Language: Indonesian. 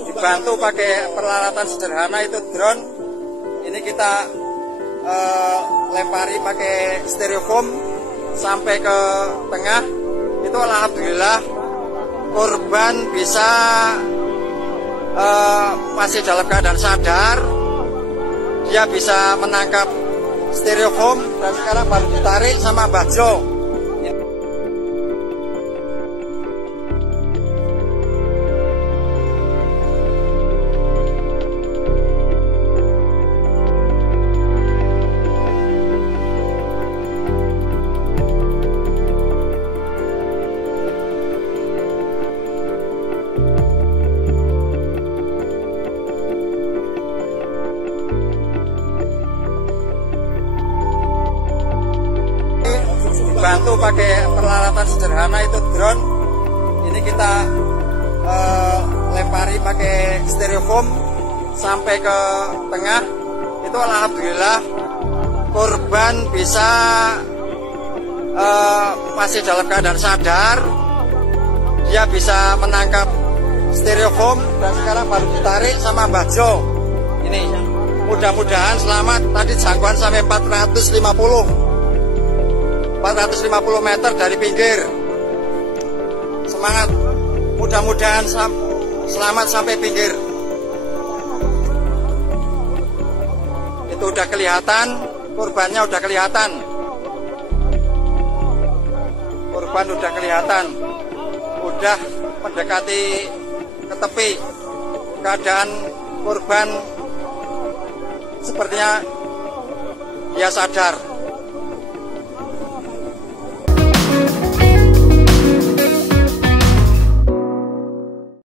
dibantu pakai peralatan sederhana itu drone. Ini kita lempari pakai styrofoam sampai ke tengah. Itu alhamdulillah korban bisa masih dalam keadaan sadar. Dia bisa menangkap styrofoam dan sekarang baru ditarik sama Mbah Jo. Bantu pakai peralatan sederhana itu drone. Ini kita lempari pakai styrofoam sampai ke tengah. Itu alhamdulillah korban bisa masih dalam keadaan sadar. Dia bisa menangkap styrofoam dan sekarang baru ditarik sama Mbah Jo. Ini mudah-mudahan selamat. Tadi jangkauan sampai 450 meter dari pinggir. Semangat, mudah-mudahan selamat sampai pinggir. Itu udah kelihatan, korbannya udah kelihatan. Korban udah kelihatan, udah mendekati ke tepi. Keadaan korban sepertinya dia sadar.